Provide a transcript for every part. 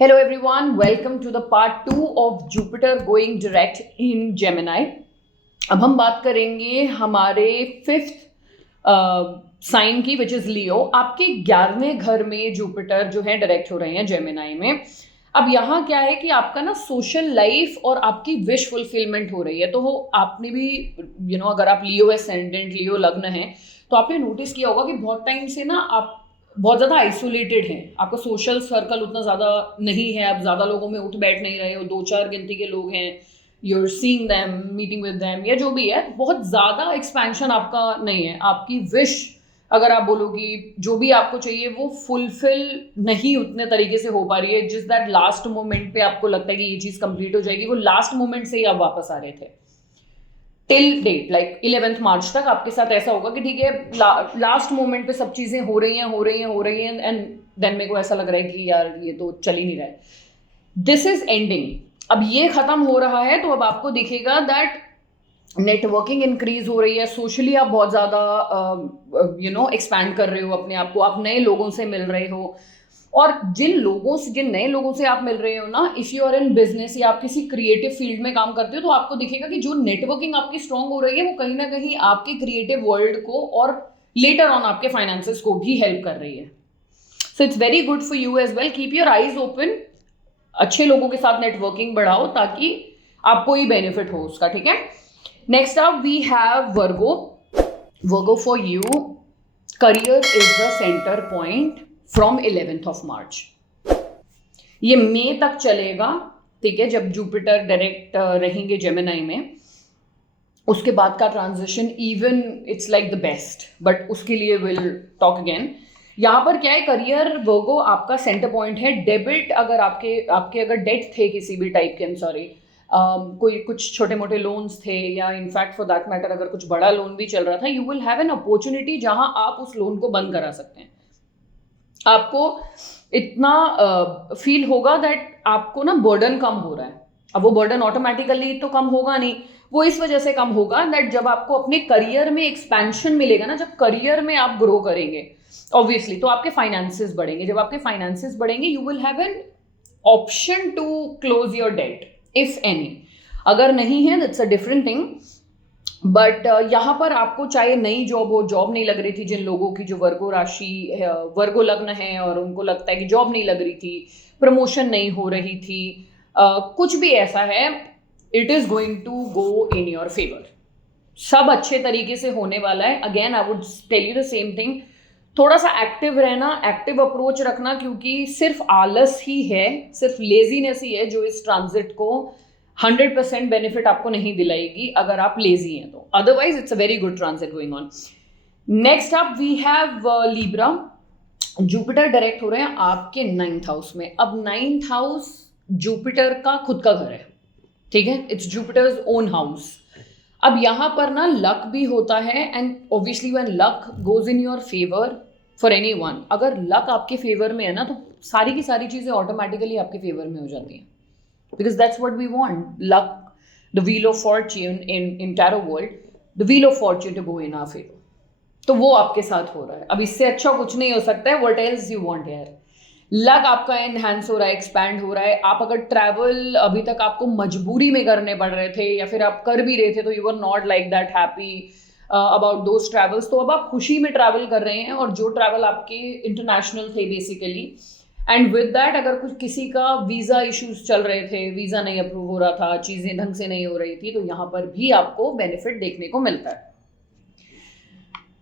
Hello everyone, welcome to the part 2 of Jupiter going direct in Gemini. अब हम बात करेंगे हमारे फिफ्थ साइन की विच इज लियो। आपके 11वें घर में जुपिटर जो है डायरेक्ट हो रहे हैं जेमिनाई में। अब यहाँ क्या है कि आपका ना सोशल लाइफ और आपकी विश फुलफिलमेंट हो रही है। तो आपने भी अगर आप लियो एसेंडेंट लियो लग्न है तो आपने नोटिस किया होगा कि बहुत टाइम से ना आप बहुत ज़्यादा आइसोलेटेड हैं। आपका सोशल सर्कल उतना ज़्यादा नहीं है, आप ज़्यादा लोगों में उठ बैठ नहीं रहे हो, 2-4 गिनती के लोग हैं, you are seeing them, meeting with them, या जो भी है, बहुत ज़्यादा एक्सपेंशन आपका नहीं है। आपकी विश अगर आप बोलोगी जो भी आपको चाहिए वो फुलफिल नहीं उतने तरीके से हो पा रही है। जिस दैट लास्ट मोमेंट पे आपको लगता है कि ये चीज़ कंप्लीट हो जाएगी, वो लास्ट मोमेंट से ही आप वापस आ रहे थे। टिल डेट लाइक 11th मार्च तक आपके साथ ऐसा होगा कि ठीक है लास्ट मोमेंट पे सब चीज़ें हो रही हैं एंड देन मेरे को ऐसा लग रहा है कि यार ये तो चल ही नहीं रहा है, दिस इज एंडिंग। अब ये खत्म हो रहा है तो अब आपको दिखेगा दैट नेटवर्किंग इंक्रीज हो रही है, सोशली आप बहुत ज़्यादा एक्सपैंड कर रहे हो अपने आप को, आप नए लोगों से मिल रहे हो। और जिन नए लोगों से आप मिल रहे हो ना, if you are in business या आप किसी क्रिएटिव फील्ड में काम करते हो तो आपको दिखेगा कि जो नेटवर्किंग आपकी स्ट्रांग हो रही है वो कहीं ना कहीं आपके क्रिएटिव वर्ल्ड को और लेटर ऑन आपके फाइनेंसेस को भी हेल्प कर रही है। So it's very good for you as well. Keep your eyes open, अच्छे लोगों के साथ नेटवर्किंग बढ़ाओ ताकि आपको ही बेनिफिट हो उसका। ठीक है, next up we have Virgo. Virgo for you, career is the centre point from 11th of March. ये मई तक चलेगा, ठीक है, जब जुपिटर डायरेक्ट रहेंगे जेमिनाई में। उसके बाद का transition even it's like the best, but उसके लिए विल टॉक अगेन। यहाँ पर क्या है, करियर वर्गो आपका सेंटर पॉइंट है। डेबिट अगर आपके अगर डेट थे किसी भी टाइप के, आई एम सॉरी, कोई कुछ छोटे मोटे लोन्स थे या इनफैक्ट फॉर दैट मैटर अगर कुछ बड़ा लोन भी चल रहा था, you will have an opportunity जहां आप उस लोन को बंद करा सकते हैं। आपको इतना फील होगा दैट आपको ना बर्डन कम हो रहा है। अब वो बर्डन ऑटोमेटिकली तो कम होगा नहीं, वो इस वजह से कम होगा दैट जब आपको अपने करियर में एक्सपेंशन मिलेगा ना, जब करियर में आप ग्रो करेंगे ऑब्वियसली तो आपके फाइनेंसेस बढ़ेंगे। जब आपके फाइनेंसेस बढ़ेंगे you will have an option to close your debt if any. अगर नहीं है that's a different thing, but यहाँ पर आपको चाहे नई जॉब हो, जॉब नहीं लग रही थी, जिन लोगों की जो वर्गो राशि वर्गो लग्न है और उनको लगता है कि जॉब नहीं लग रही थी, प्रमोशन नहीं हो रही थी, कुछ भी ऐसा है, it is going to go in your favour. सब अच्छे तरीके से होने वाला है। Again I would tell you the same thing, थोड़ा सा एक्टिव रहना, एक्टिव अप्रोच रखना, क्योंकि सिर्फ आलस ही है, सिर्फ लेजीनेस ही है जो इस ट्रांजिट को 100% बेनिफिट आपको नहीं दिलाएगी अगर आप लेजी हैं तो। Otherwise it's a very good transit going on. Next up we have Libra. Jupiter direct हो रहे हैं आपके 9th हाउस में। अब 9th हाउस जुपिटर का खुद का घर है, ठीक है, इट्स जुपिटर्स ओन हाउस। अब यहाँ पर ना लक भी होता है and obviously when luck goes in your favour for anyone, अगर लक आपके फेवर में है ना तो सारी की सारी चीज़ें ऑटोमेटिकली आपके फेवर में हो जाती हैं, because that's what we want. Luck, the wheel of fortune in tarot world, the wheel of fortune to go in our favor. तो वो आपके साथ हो रहा है। अब इससे अच्छा कुछ नहीं हो सकता है। what else you want here? Luck आपका एनहांस हो रहा है, एक्सपैंड हो रहा है। आप अगर ट्रैवल अभी तक आपको मजबूरी में करने पड़ रहे थे या फिर आप कर भी रहे थे तो you are not like that happy about those travels, तो अब आप खुशी में ट्रैवल कर रहे हैं। और जो ट्रैवल आपके इंटरनेशनल थे बेसिकली, एंड विद दैट अगर कुछ किसी का वीज़ा इश्यूज चल रहे थे, वीज़ा नहीं अप्रूव हो रहा था, चीज़ें ढंग से नहीं हो रही थी, तो यहाँ पर भी आपको बेनिफिट देखने को मिलता है।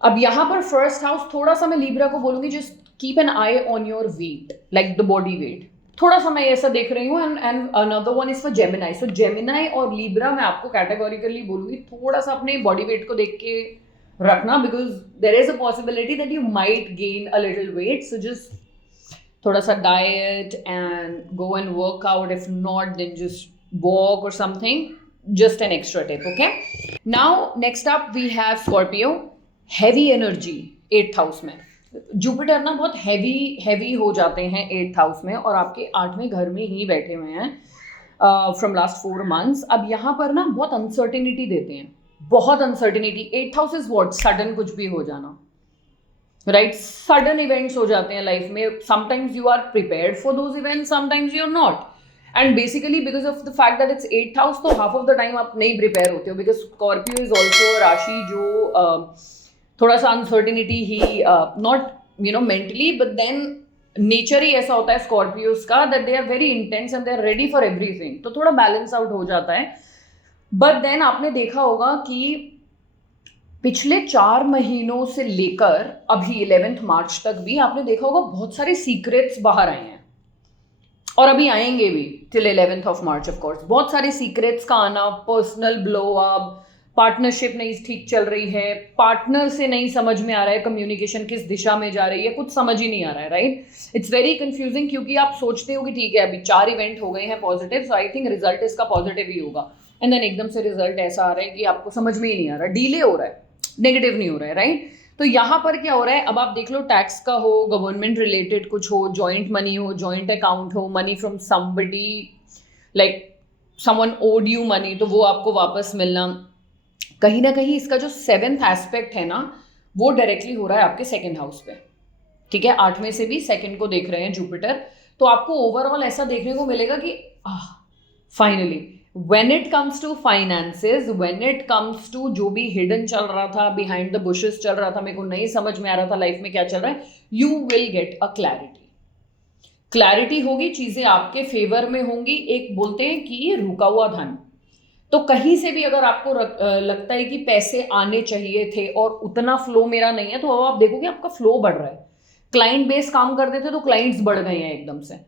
अब यहाँ पर फर्स्ट हाउस, थोड़ा सा मैं लिब्रा को बोलूँगी just keep an I on your weight, like the body weight, थोड़ा सा मैं ऐसा देख रही हूँ। And another one is for Gemini. So Gemini और लिब्रा मैं आपको कैटेगोरिकली बोलूँगी थोड़ा सा अपने बॉडी वेट को देख के रखना, because there is a possibility that you might gain a little weight. So just थोड़ा सा diet and go and work out, if not then just walk or something, just an extra tip, okay. Now next up we have Scorpio. Heavy energy 8th house में। Jupiter ना बहुत heavy हो जाते हैं 8th house में और आपके 8वें घर में ही बैठे हुए हैं फ्रॉम लास्ट 4 months। अब यहाँ पर ना बहुत अनसर्टिनिटी देते हैं, बहुत uncertainty. 8th house is what, sudden कुछ भी हो जाना, राइट? सडन इवेंट्स हो जाते हैं लाइफ में, sometimes you are prepared for those events, sometimes you are not, and basically because of the fact that it's 8th house, तो half of the time आप नहीं प्रिपेयर होते हो, बिकॉज स्कॉर्पियो इज ऑल्सो राशि जो थोड़ा सा अनसर्टिनिटी ही, not mentally, but then nature ही ऐसा होता है स्कॉर्पियोज का that they are very intense and they are ready for everything, तो थोड़ा बैलेंस आउट हो जाता है. बट देन आपने देखा होगा कि पिछले 4 महीनों से लेकर अभी 11th मार्च तक भी आपने देखा होगा बहुत सारे सीक्रेट्स बाहर आए हैं, और अभी आएंगे भी till 11th of March. Of course बहुत सारे सीक्रेट्स का आना, पर्सनल ब्लो अप, पार्टनरशिप नहीं ठीक चल रही है, पार्टनर से नहीं समझ में आ रहा है कम्युनिकेशन किस दिशा में जा रही है, कुछ समझ ही नहीं आ रहा है, राइट? इट्स वेरी कंफ्यूजिंग, क्योंकि आप सोचते हो कि ठीक है अभी 4 इवेंट हो गए हैं positive, so I think result इसका पॉजिटिव ही होगा, एंड देन एकदम से रिजल्ट ऐसा आ रहा है कि आपको समझ में ही नहीं आ रहा, डिले हो रहा है, नेगेटिव नहीं हो रहा है, राइट? तो यहाँ पर क्या हो रहा है, अब आप देख लो, टैक्स का हो, गवर्नमेंट रिलेटेड कुछ हो, जॉइंट मनी हो, जॉइंट अकाउंट हो, money from somebody, like someone owed you money, तो वो आपको वापस मिलना, कहीं ना कहीं इसका जो 7th एस्पेक्ट है ना, वो डायरेक्टली हो रहा है आपके 2nd हाउस पे, ठीक है? 8वें से भी 2nd को देख रहे हैं जुपिटर, तो आपको ओवरऑल ऐसा देखने को मिलेगा कि finally when it comes to finances, when it comes to जो भी hidden चल रहा था, behind the bushes चल रहा था, मेरे को नहीं समझ में आ रहा था लाइफ में क्या चल रहा है, you will get a clarity होगी, चीजें आपके फेवर में होंगी. एक बोलते हैं कि रुका हुआ धन, तो कहीं से भी अगर आपको लगता है कि पैसे आने चाहिए थे और उतना फ्लो मेरा नहीं है, तो अब आप देखोगे आपका फ्लो बढ़ रहा है. क्लाइंट बेस काम करते थे तो क्लाइंट्स बढ़ गए हैं एकदम से,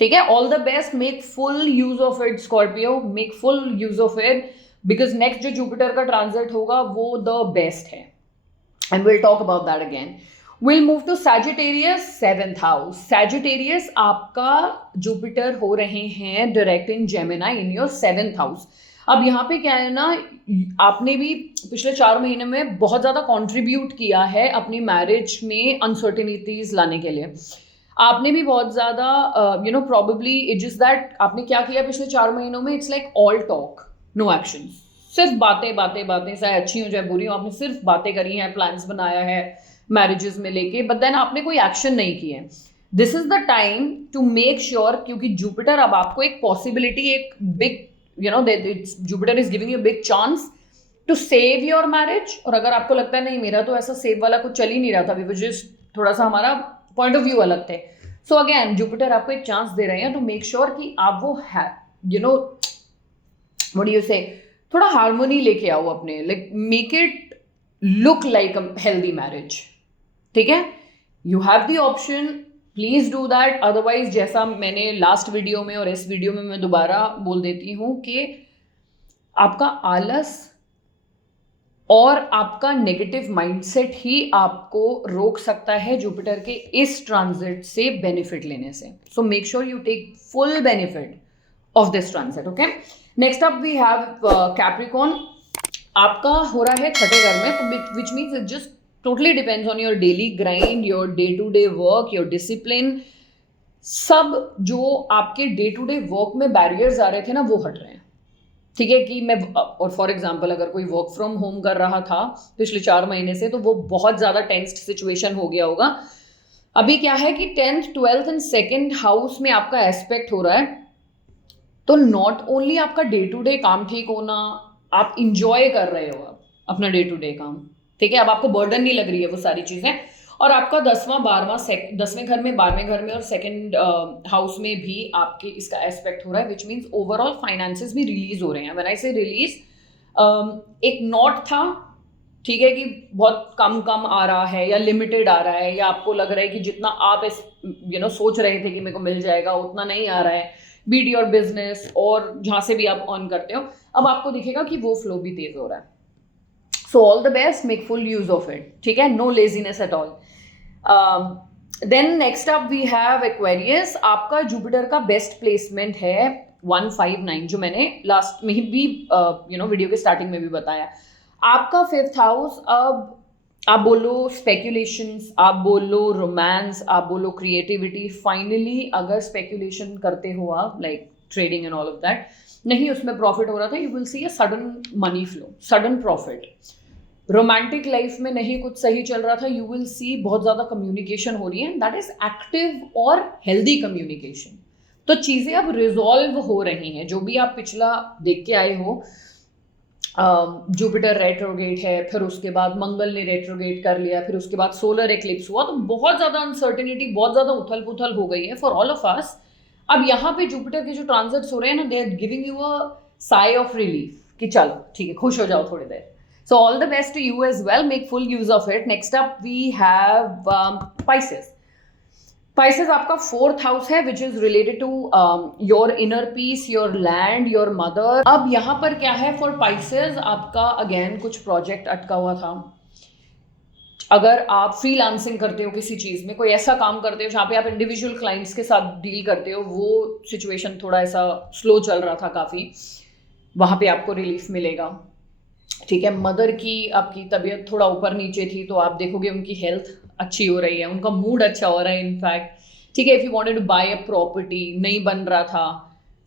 ठीक है? All the best, make full use of it Scorpio, make full use of it, because next जो जुपिटर का ट्रांजिट होगा वो द बेस्ट है, and will talk about that again. Will move to Sagittarius, 7th house. Sagittarius आपका Jupiter हो रहे हैं direct in Gemini in your 7th house. अब यहाँ पे क्या है ना, आपने भी पिछले 4 महीने में बहुत ज़्यादा कॉन्ट्रीब्यूट किया है अपनी मैरिज में अनसर्टिनिटीज लाने के लिए. आपने भी बहुत ज़्यादा प्रॉबेबली इट इज दैट आपने क्या किया पिछले 4 महीनों में, it's like all talk no action, सिर्फ बातें बातें बातें, चाहे अच्छी हो चाहे बुरी हो, आपने सिर्फ बातें करी हैं, प्लान्स बनाया है मैरिजेस में लेके, बट देन आपने कोई एक्शन नहीं किए. This is the time to make sure, क्योंकि जुपिटर अब आपको एक पॉसिबिलिटी, एक big Jupiter is giving you big chance to save your marriage. और अगर आपको लगता है नहीं मेरा तो ऐसा सेव वाला कुछ चल ही नहीं रहा था, बिकॉज थोड़ा सा हमारा पॉइंट ऑफ व्यू अलग थे, सो अगेन जुपिटर आपको एक चांस दे रहे हैं टू मेक श्योर कि आप वो व्हाट डू यू से, थोड़ा हार्मोनी लेके आओ अपने, like make it look like a healthy marriage, ठीक है? You have the option, please do that. Otherwise जैसा मैंने लास्ट वीडियो में और इस वीडियो में मैं दोबारा बोल देती हूँ कि आपका आलस और आपका नेगेटिव माइंडसेट ही आपको रोक सकता है जुपिटर के इस ट्रांजिट से बेनिफिट लेने से. So make sure you take full benefit of this transit, okay? Next up we have Capricorn. आपका हो रहा है 6ठे घर में, तो which means it just totally depends on your daily grind, your day to day work, your discipline. सब जो आपके डे टू डे वर्क में बैरियर्स आ रहे थे ना, वो हट रहे हैं, ठीक है? कि मैं, और फॉर एग्जाम्पल अगर कोई वर्क फ्रॉम होम कर रहा था पिछले 4 महीने से, तो वो बहुत ज़्यादा टेंस्ड सिचुएशन हो गया होगा. अभी क्या है कि 10th, 12th and 2nd house में आपका एस्पेक्ट हो रहा है, तो नॉट ओनली आपका डे टू डे काम ठीक होना, आप इंजॉय कर रहे हो अपना डे टू डे काम, ठीक है? अब आपको बर्डन नहीं लग रही है वो सारी चीज़ें. और आपका 10वां 10वें घर में, 12वें घर में और 2nd हाउस में भी आपके इसका एस्पेक्ट हो रहा है, विच मीन्स ओवरऑल फाइनेंसेस भी रिलीज हो रहे हैं. व्हेन आई से रिलीज, एक नॉट था, ठीक है, कि बहुत कम कम आ रहा है या लिमिटेड आ रहा है, या आपको लग रहा है कि जितना आप सोच रहे थे कि मेरे को मिल जाएगा उतना नहीं आ रहा है, बीट योर बिजनेस और जहाँ से भी आप अर्न करते हो, अब आपको दिखेगा कि वो फ्लो भी तेज हो रहा है. So all the best, make full use of it, ठीक है? No laziness at all. Then next up we have Aquarius. आपका जुपिटर का बेस्ट प्लेसमेंट है 159, जो मैंने लास्ट में भी वीडियो के स्टार्टिंग में भी बताया. आपका 5th हाउस, अब आप बोलो स्पेक्यूलेशंस, आप बोलो रोमांस, आप बोलो क्रिएटिविटी. फाइनली अगर स्पेक्यूलेशन करते हो आप, like trading and all of that, नहीं उसमें प्रॉफिट हो रहा था, you will see a sudden money flow, sudden profit. Romantic life में नहीं कुछ सही चल रहा था, यू विल सी बहुत ज़्यादा कम्युनिकेशन हो रही है, दैट इज एक्टिव और हेल्दी कम्युनिकेशन। तो चीज़ें अब रिजॉल्व हो रही हैं। जो भी आप पिछला देख के आए हो, जुपिटर रेट्रोगेट है, फिर उसके बाद मंगल ने रेट्रोगेट कर लिया, फिर उसके बाद सोलर एक्लिप्स हुआ, तो बहुत ज़्यादा अनसर्टिनिटी, बहुत ज़्यादा उथल पुथल हो गई है फॉर ऑल ऑफ अस। अब यहाँ पे जुपिटर के जो ट्रांजिट्स हो रहे हैं ना, they are giving you a sigh of relief कि चलो ठीक है, खुश हो जाओ थोड़ी देर। So all the best to you as well. Make full use of it. Next up we have Pisces. Pisces आपका 4th house है, which is related to your inner peace, your land, your mother. अब यहाँ पर क्या है for Pisces, आपका again कुछ project अटका हुआ था। अगर आप फ्रीलांसिंग करते हो किसी चीज़ में, कोई ऐसा काम करते हो जहाँ पे आप इंडिविजुअल क्लाइंट्स के साथ डील करते हो, वो सिचुएशन थोड़ा ऐसा स्लो चल रहा था काफ़ी, वहाँ पे आपको रिलीफ मिलेगा। ठीक है, मदर की आपकी तबीयत थोड़ा ऊपर नीचे थी, तो आप देखोगे उनकी हेल्थ अच्छी हो रही है, उनका मूड अच्छा हो रहा है इनफैक्ट। ठीक है, if you wanted to buy a property, नहीं बन रहा था,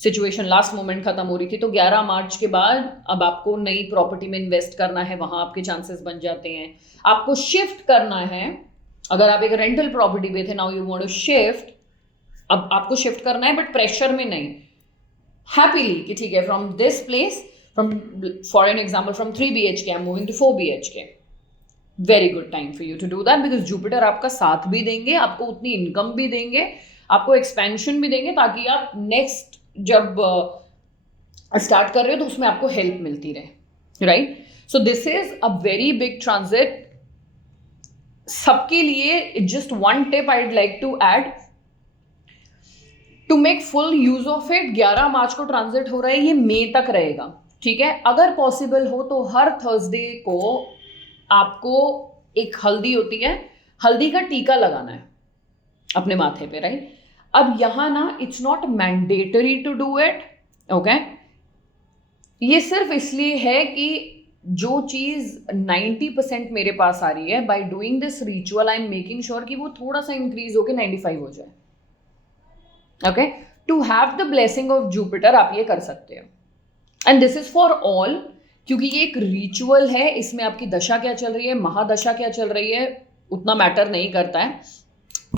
सिचुएशन लास्ट मोमेंट खत्म हो रही थी, तो 11 मार्च के बाद अब आपको नई प्रॉपर्टी में इन्वेस्ट करना है, वहाँ आपके चांसेस बन जाते हैं। आपको शिफ्ट करना है, अगर आप एक रेंटल प्रॉपर्टी पे थे, now you want to shift, अब आपको शिफ्ट करना है बट प्रेशर में नहीं, हैप्पीली कि ठीक है, from this place, for an example, from 3 BHK I'm moving to 4 BHK. Very good time for you to do that, because Jupiter आपका साथ भी देंगे, आपको उतनी इनकम भी देंगे, आपको एक्सपेंशन भी देंगे, ताकि आप नेक्स्ट जब स्टार्ट कर रहे हो तो उसमें आपको हेल्प मिलती रहे, right? So this is a very big transit सबके लिए। Just one tip I would like to add to make full use of it. 11 मार्च को ट्रांजिट हो रहा है, ये मई तक रहेगा। ठीक है, अगर पॉसिबल हो तो हर थर्सडे को आपको एक हल्दी होती है, हल्दी का टीका लगाना है अपने माथे पे, राइट? अब यहाँ ना it's not mandatory to do it, okay? ये सिर्फ इसलिए है कि जो चीज़ 90% मेरे पास आ रही है, by doing this ritual I am making sure कि वो थोड़ा सा इंक्रीज होकर 95 हो जाए, okay? To have the blessing of Jupiter आप ये कर सकते हो। And this is for all, क्योंकि ये एक रिचुअल है, इसमें आपकी दशा क्या चल रही है, महादशा क्या चल रही है, उतना मैटर नहीं करता है।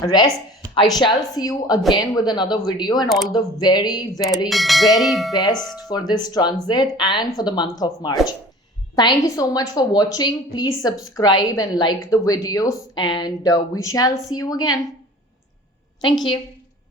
Rest, I shall see you again with another video, and all the very very very best for this transit and for the month of March. Thank you so much for watching. Please subscribe and like the videos, and we shall see you again. Thank you.